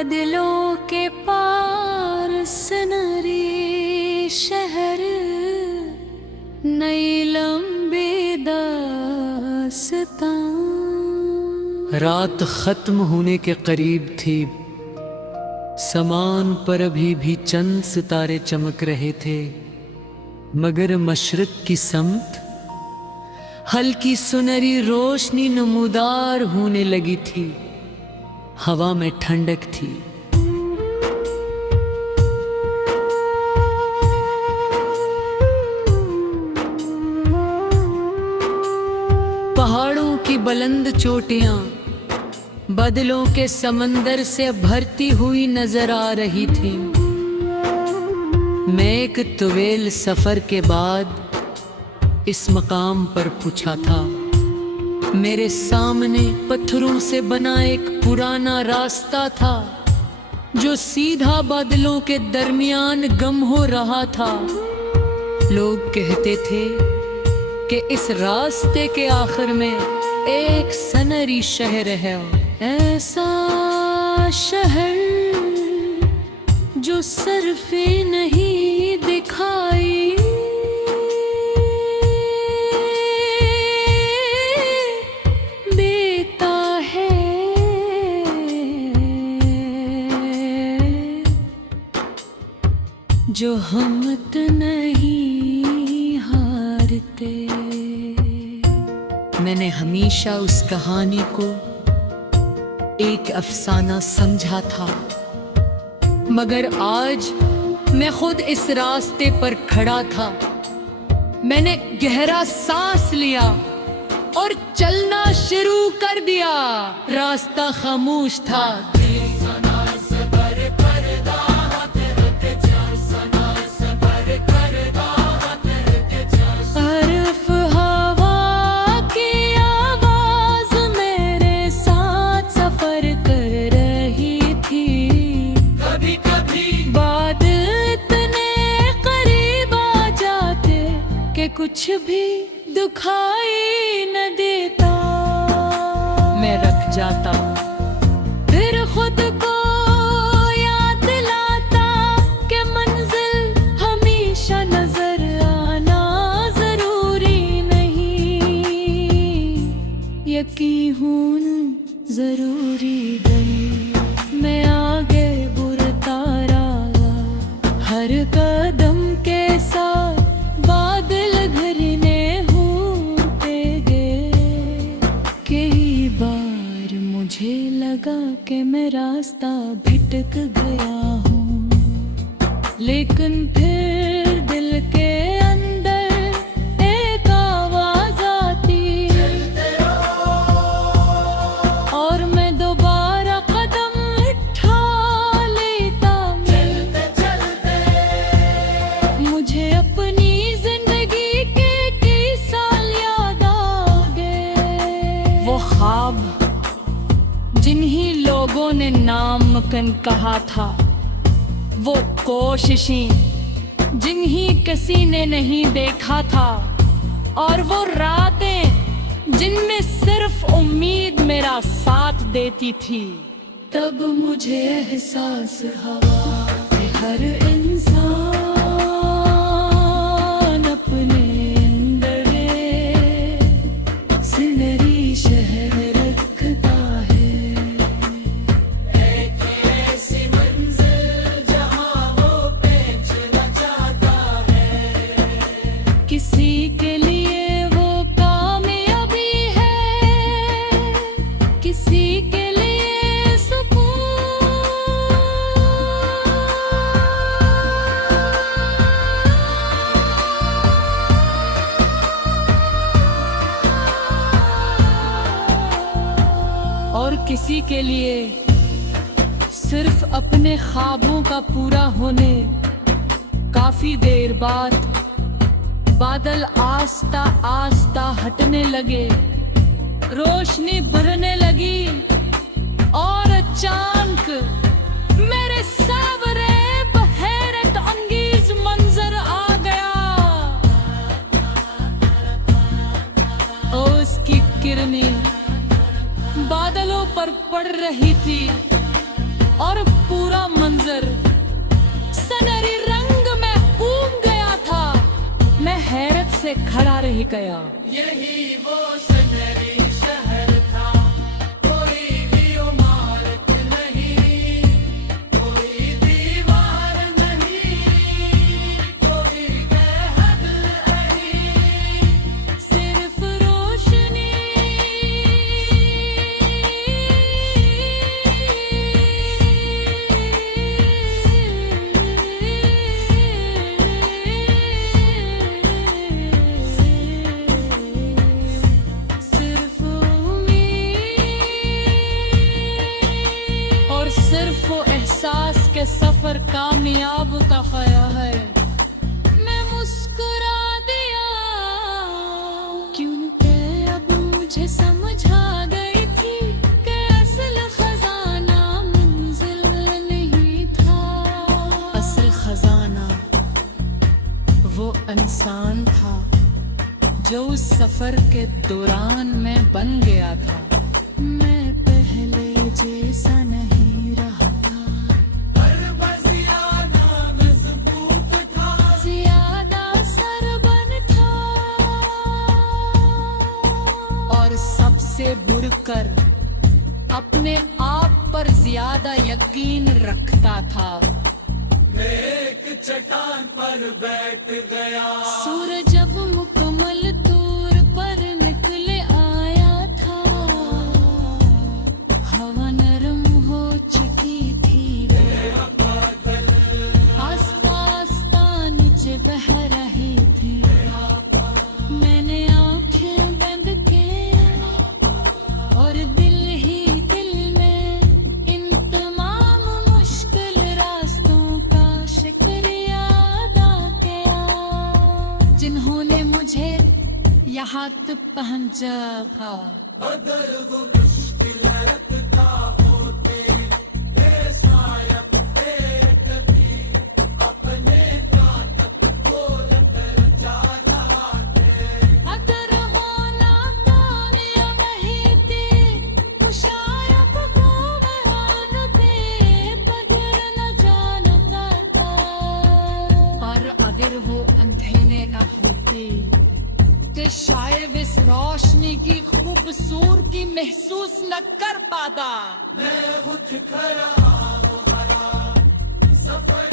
बादलों के पार सनरी शहर, नई लंबी दास्तां। रात खत्म होने के करीब थी। समान पर अभी भी चंद सितारे चमक रहे थे, मगर मशरिक की समत हल्की सुनहरी रोशनी नमूदार होने लगी थी। हवा में ठंडक थी। पहाड़ों की बुलंद चोटियां बादलों के समंदर से भरती हुई नजर आ रही थी। मैं एक तवील सफर के बाद इस मकाम पर पूछा था। मेरे सामने पत्थरों से बना एक पुराना रास्ता था जो सीधा बादलों के दरमियान गम हो रहा था। लोग कहते थे कि इस रास्ते के आखिर में एक सनहरी शहर है, ऐसा शहर जो सरफे नहीं दिखाई देता है। जो हिम्मत नहीं हारते। मैंने हमेशा उस कहानी को एक अफसाना समझा था, मगर आज मैं खुद इस रास्ते पर खड़ा था। मैंने गहरा सांस लिया और चलना शुरू कर दिया। रास्ता खामोश था। कुछ भी दुखाई न देता। मैं रख जाता, फिर खुद को याद दिलाता कि मंजिल हमेशा नजर आना जरूरी नहीं, यकीन जरूरी नहीं। मैं आगे बढ़ता रहा, हर कदम के साथ बादल घिरने होते गए। कई बार मुझे लगा कि मैं रास्ता भटक गया हूँ, लेकिन फिर दिल के अंदर एक आवाज आती और मैं दोबारा कदम उठा लेता। मुझे अपनी ख्वाब जिन्हीं लोगों ने नामुमकिन कहा था, वो कोशिशें जिन्हीं किसी ने नहीं देखा था, और वो रातें जिनमें सिर्फ उम्मीद मेरा साथ देती थी। तब मुझे एहसास हुआ कि हर इंसान अपने अंदर सुनहरी शहर रखता है। एक ऐसी मंजिल जहां वो पहुंचना चाहता है। किसी के लिए वो कामयाबी है, किसी के लिए सुकून। और किसी के लिए सिर्फ अपने ख्वाबों का पूरा होने। काफी देर बाद बादल आस्ता आस्ता हटने लगे, रोशनी बढ़ने लगी और अचानक मेरे सामने हैरत अंगेज मंजर आ गया। और किरणें बादलों पर पड़ रही थी और पूरा मंजर सनहरी रंग में उम गया था। मैं हैरत से खड़ा रह गया। यही वो सनहरी शहर था, कोई भी इमारत नहीं, कोई दीवार नहीं, कोई बेहद नहीं, सिर्फ रोशनी सिर्फ उम्मीद और सिर्फ वो एहसास के सफर कामयाब का खया है। मैं मुस्कुरा दिया, क्योंकि अब मुझे समझ आ गई थी कि असल खजाना मंजिल नहीं था। असल खजाना वो इंसान था जो उस सफर के दौरान में बन गया था। मैं पहले जैसा नहीं रहा था, पर बस ज्यादा मजबूत था, ज्यादा सरबन था। और सबसे बढ़कर अपने आप पर ज्यादा यकीन रखता था। मैं एक चट्टान पर बैठ गया, सूरज जब मुकम्मल तौर पर निकले आया था, हवा नरम हो चुकी थी, आस्ता आस्ता नीचे बह रही थी। मैंने आंखें बंद की और दिल ही दिल में इन तमाम मुश्किल रास्तों का शुक्रिया अदा किया, जिन्होंने मुझे यहाँ तक पहुँचा। अगर वो मुश्किल रखता होते, ये सायब कभी अपने कातब खोल कर जाना थे। अगर वो नाकामयाब नहीं थी तो शायद वो महान थे, कदर न जानता था। और अगर वो अंधेरे न होती तो शायद इस रोशनी की खूबसूरती महसूस न कर पाता। मैं उठ खड़ा हरा, सफर